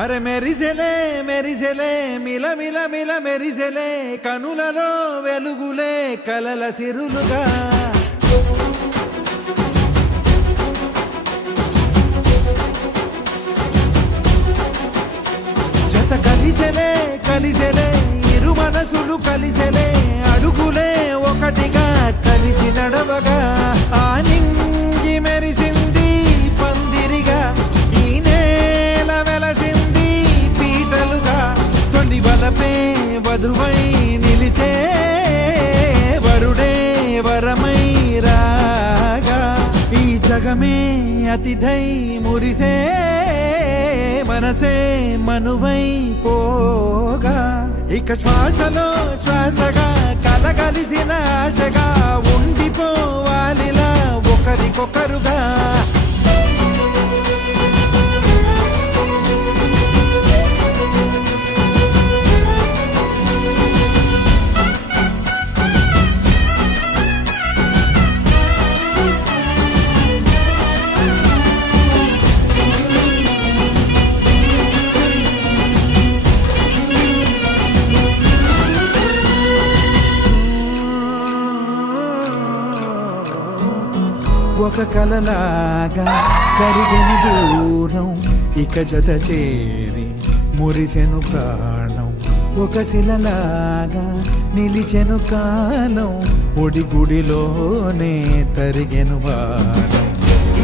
అరే మెరిసెలే మెరిసెలే మిల మిల మిల మెరిసెలే కనులలో వెలుగులే కలల సిరులుగా జత కలిసెలే కలిసెలే ఇరు మనసులు కలిసెలే అడుగులే ఒకటిగా కలిసి నడవగా ఆ నింగి మెరిసింది పందిరిగా ఈ నేల వెలసింది పీటలుగా తొలి వలపే వధువై నిలిచే వరుడే వరమై రాగా ఈ జగమే అతిథై మురిసే మనసే మనువై పోగా ఇక శ్వాసలో శ్వాసగా కలగలిసిన ఆశగా ఉండిపోవాలిలా ఒకరికొకరుగా ఒక కలలాగా కరిగెను దూరం ఇక జత చేరి మురిసెను ప్రాణం ఒక శిలలాగా నిలిచెను కాలం ఒడి గుడిలోనే తరిగెను బాణం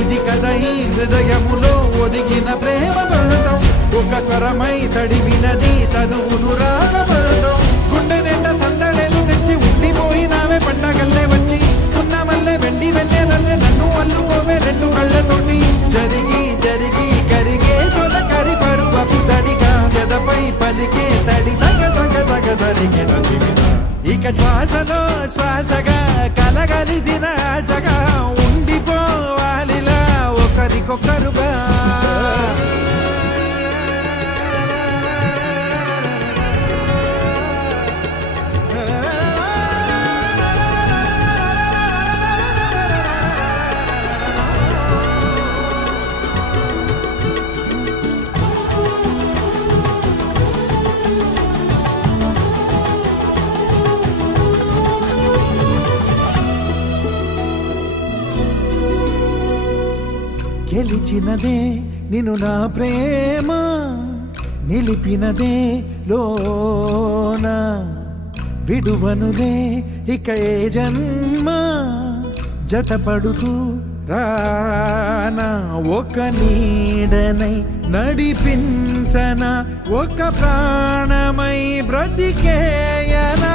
ఇది కదా ఈ హృదయములో ఒదిగిన ప్రేమ బంధం ఒక స్వరమై తడివినది తనువును రాగబంధం గుండె నిండా సందడేలు తెచ్చి ఉండిపోయినావే పండగల్లే వచ్చి ఉన్నమల్లే వెండి వెన్నెలల్లే నన్ను అల్లుకోవే రెండు కళ్ళతోటి జరిగి జరిగి కరిగే తొలకరి పరువపు తడిగా ఎదపై పలికే తడి తగ తగ తగ తరిగిన ఇక శ్వాసలో శ్వాసగా కలగలిసిన ఆశగా ఉండిపోవాలిలా ఒకరికొకరుగా గెలిచినదే నిన్ను నా ప్రేమ నిలిపినదే లోన విడువనులే ఇక ఏ జన్మ జతపడుతూ రానా ఒక నీడనై నడిపించన ఒక ప్రాణమై బ్రతికేయనా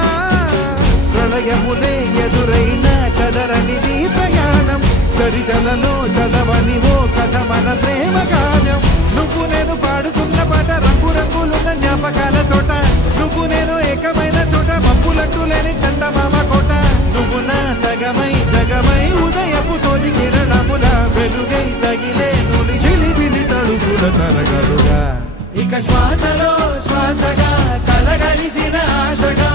ప్రళయములే ఎదురైన చదరనిది ప్రయాణం చరితలలో చదవని ఓ కథ మన ప్రేమ కావ్యం నువ్వు నేను పాడుతున్న పాట రంగు రంగులున్న జ్ఞాపకాల తోట నువ్వు నేను ఏకమైన చోట మబ్బులట్టు లేని చందమామ కోట నువ్వు నా సగమై జగమై ఉదయపు తోటి కిరణముల వెలుగై తగిలే నులి చిలిపిలి తడుపుల తరగలుగా ఇక శ్వాసలో శ్వాసగా కలగలిసిన ఆశగా